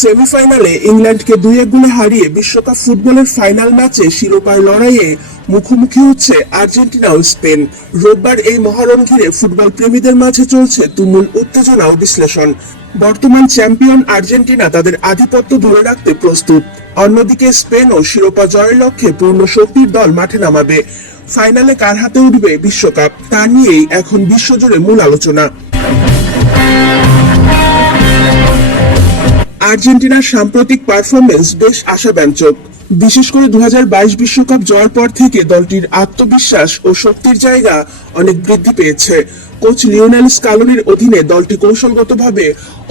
সেমিফাইনালে ইংল্যান্ডকে 2-1 গোলে হারিয়ে বিশ্বকাপ ফুটবলের ফাইনাল ম্যাচে শিরোপার লড়াইয়ে মুখোমুখি হচ্ছে আর্জেন্টিনা ও স্পেন। রোববার এই মহারণ ঘিরে ফুটবল প্রেমীদের মাঝে চলছে তুমুল উত্তেজনা ও বিশ্লেষণ। বর্তমান চ্যাম্পিয়ন আর্জেন্টিনা তাদের আধিপত্য ধরে রাখতে প্রস্তুত, অন্যদিকে স্পেনও শিরোপা জয়ের লক্ষ্যে পূর্ণ শক্তির দল মাঠে নামাবে। ফাইনালে কার হাতে উঠবে বিশ্বকাপ, তা নিয়েই এখন বিশ্বজুড়ে মূল আলোচনা। আর্জেন্টিনার সাম্প্রতিক পারফরমেন্স বেশ আশাব্যঞ্জক। বিশেষ করে 2022 বিশ্বকাপ জয়ের পর থেকে দলটির আত্মবিশ্বাস ও শক্তির জায়গা অনেক বৃদ্ধি পেয়েছে। কোচ লিওনেল স্কালোনির অধীনে দলটি কৌশলগতভাবে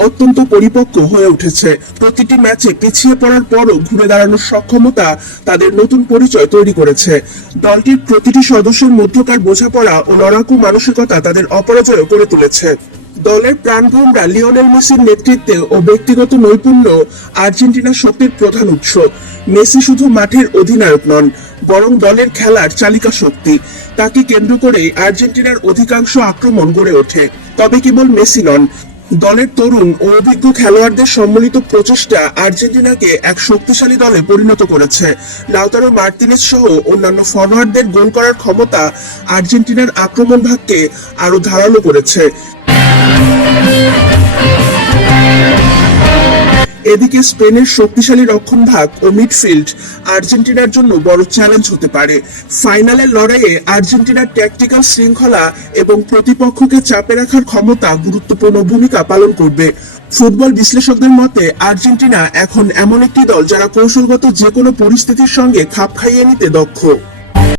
অত্যন্ত পরিপক্ক হয়ে উঠেছে। প্রতিটি ম্যাচে পিছিয়ে পড়ার পরও ঘুরে দাঁড়ানোর সক্ষমতা তাদের নতুন পরিচয় তৈরি করেছে। দলটির প্রতিটি সদস্যের মধ্যকার বোঝাপড়া ও লড়াকু মানসিকতা তাদের অপরাজয় করে তুলেছে। দলের প্রাণভোমরা লিওনেল মেসির নেতৃত্বে ও ব্যক্তিগত নৈপুণ্য আর্জেন্টিনার শক্তির প্রধান উৎস। মেসি শুধু মাঠের অধিনায়ক নন, বরং দলের খেলার চালিকা শক্তি। তাকে কেন্দ্র করেই আর্জেন্টিনার অধিকাংশ আক্রমণ গড়ে ওঠে। তবে কেবল মেসি নন, দলের তরুণ ও অভিজ্ঞ খেলোয়াড়দের সম্মিলিত প্রচেষ্টা আর্জেন্টিনাকে এক শক্তিশালী দলে পরিণত করেছে। লাউতারো মার্তিনেজ সহ অন্যান্য ফরোয়ার্ডদের গোল করার ক্ষমতা আর্জেন্টিনার আক্রমণ ভাগকে আরো ধারালো করেছে। এদিকে স্পেনের শক্তিশালী রক্ষণভাগ ও মিডফিল্ড আর্জেন্টিনার জন্য বড় চ্যালেঞ্জ হতে পারে। ফাইনালের লড়াইয়ে আর্জেন্টিনার ট্যাকটিক্যাল শৃঙ্খলা এবং প্রতিপক্ষকে চাপে রাখার ক্ষমতা গুরুত্বপূর্ণ ভূমিকা পালন করবে। ফুটবল বিশ্লেষকদের মতে আর্জেন্টিনা এখন এমন একটি দল যারা কৌশলগত যে কোনো পরিস্থিতির সঙ্গে খাপ খাইয়ে নিতে দক্ষ।